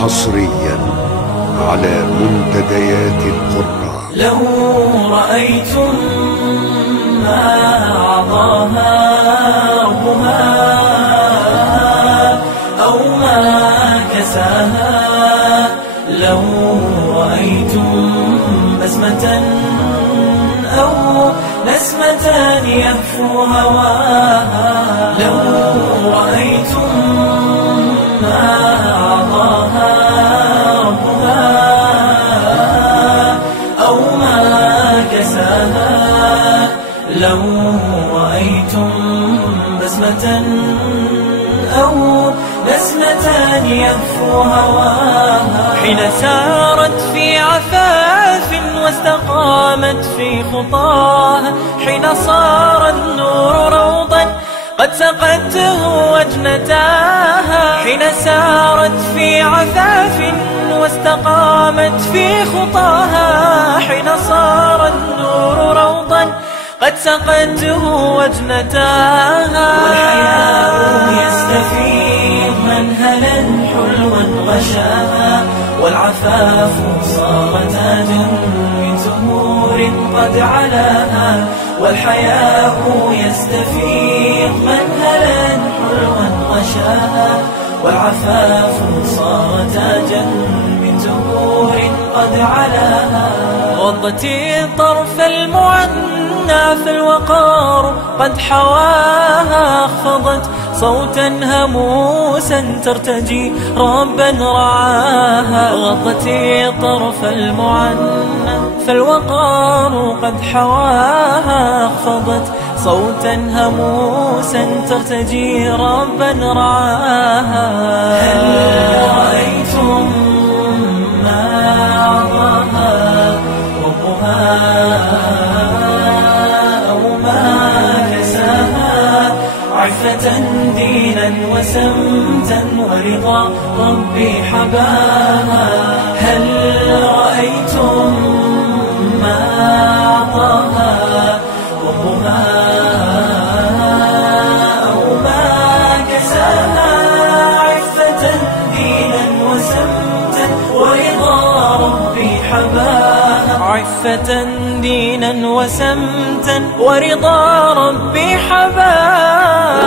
حصريا على منتديات القراء. لو رأيتم ما أعطاها ربها أو ما كساها، لو رأيتم بسمة أو نسمة يهفو هواها، لو رأيتم ما أعطاها ربها أو ما كساها، لو رأيتم بسمة أو نسمة يهفو هواها، حين سارت في عفاف واستقامت في خطاها، حين صار النور روضا قد سقته وجنتاها، حين سارت في عفاف واستقامت في خطاها، حين صار النور روضا قد سقته وجنتاها، والحياء يستفيض منهلا حلوا غشاها، والعفاف صار تاجا من زهور قد علاها، والحياء يستفيض منهلا حلوا غشاها، والعفاف صار تاجا من زهور قد علاها، غضت الطرف المعنى فالوقار قد حواها، اخفضت صوتا هموسا ترتجي ربا رعاها، غضت الطرف المعنى فالوقار قد حواها، اخفضت صوتا هموسا ترتجي ربا رعاها. هل رأيتم ما أعطاها ربها أو ما كساها، عفة دينا وسمتا ورضا ربي حباها، هل رأيتم ما أعطاها ربها أو ما كساها، عفة دينا وسمتا ورضا ربي حباها، عفة دينا وسمتا ورضا ربي حباها.